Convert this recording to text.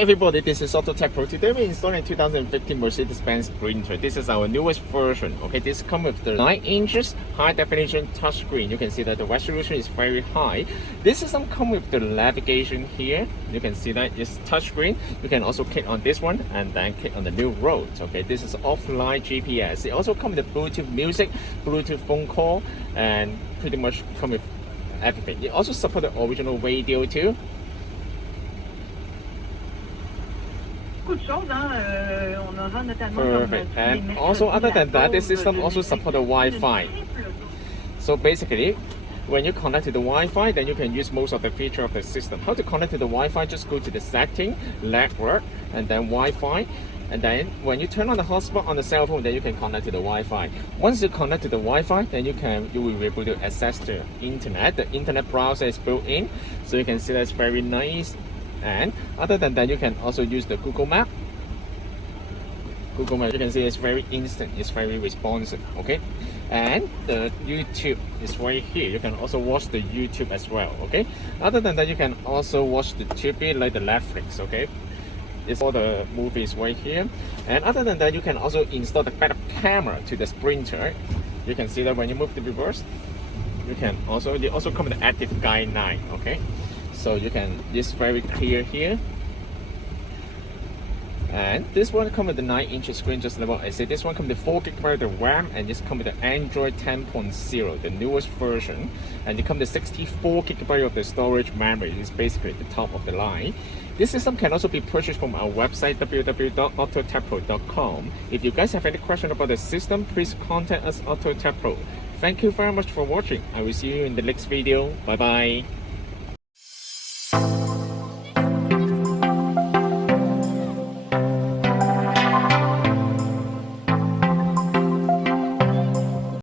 everybody, this is AutoTecPro. Today we're installing 2015 Mercedes-Benz Sprinter. This is our newest version. Okay, this comes with the 9 inches high definition touchscreen. You can see that the resolution is very high. This system comes with the navigation here. You can see that it's touchscreen. You can also click on this one and then click on the new roads. Okay, this is offline GPS. It also comes with the Bluetooth music, Bluetooth phone call, and pretty much come with everything. It also supports the original radio too. Perfect. And also other than that, this system also supports the Wi-Fi. So basically, when you connect to the Wi-Fi, then you can use most of the feature of the system. How to connect to the Wi-Fi? Just go to the setting, network, and then Wi-Fi. And then when you turn on the hotspot on the cell phone, then you can connect to the Wi-Fi. Once you connect to the Wi-Fi, then you will be able to access the internet. The internet browser is built in, so you can see that's very nice. And other than that, you can also use the Google Map. Google Map, you can see it's very instant, it's very responsive. Okay, and the YouTube is right here. You can also watch the YouTube as well. Okay, other than that, you can also watch the TV like the Netflix. Okay, it's all the movies right here. And other than that, you can also install the backup camera to the Sprinter. You can see that when you move the reverse, it also come with the active guide 9. Okay, so you can, it's very clear here. And this one comes with the 9 inch screen, just like what I said. This one comes with 4 GB of RAM, and this comes with the Android 10.0, the newest version. And it comes with 64 GB of the storage memory. It's basically the top of the line. This system can also be purchased from our website, www.autotecpro.com. If you guys have any question about the system, please contact us, AutoTecPro. Thank you very much for watching. I will see you in the next video. Bye bye.